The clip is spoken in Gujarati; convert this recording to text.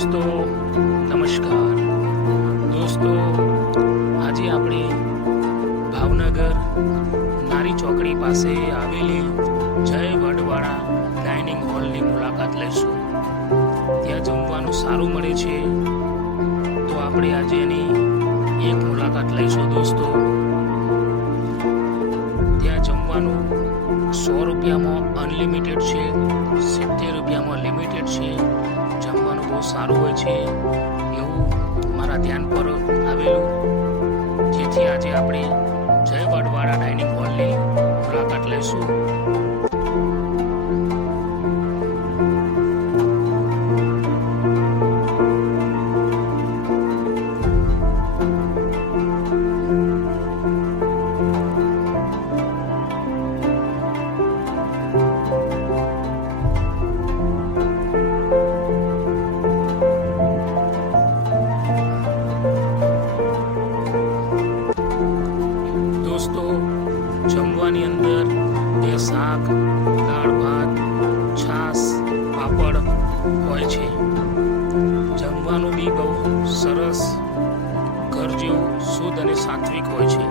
દોસ્તો નમસ્કાર દોસ્તો, આજે આપણે ભાવનગર નારી ચોકડી પાસે આવેલી જય વડવાળા ડાઇનિંગ હોલની મુલાકાત લઈશું. ત્યાં જમવાનું સારું મળે છે, તો આપણે આજે એની એક મુલાકાત લઈશું. દોસ્તો, ત્યાં જમવાનું 100 રૂપિયામાં અનલિમિટેડ છે, 70 રૂપિયામાં લિમિટેડ છે. જમવાનું બહુ સારું હોય છે એવું મારા ધ્યાન પર આવેલું, જેથી આજે આપણે જય વડવાળા ડાઇનિંગ હોલની મુલાકાત લઈશું. દોસ્તો, જમવાની અંદર 2 શાક, દાળ ભાત, છાશ, પાપડ હોય છે. જમવાનું બી બહુ સરસ, ઘર જેવું શુદ્ધ અને સાત્વિક હોય છે.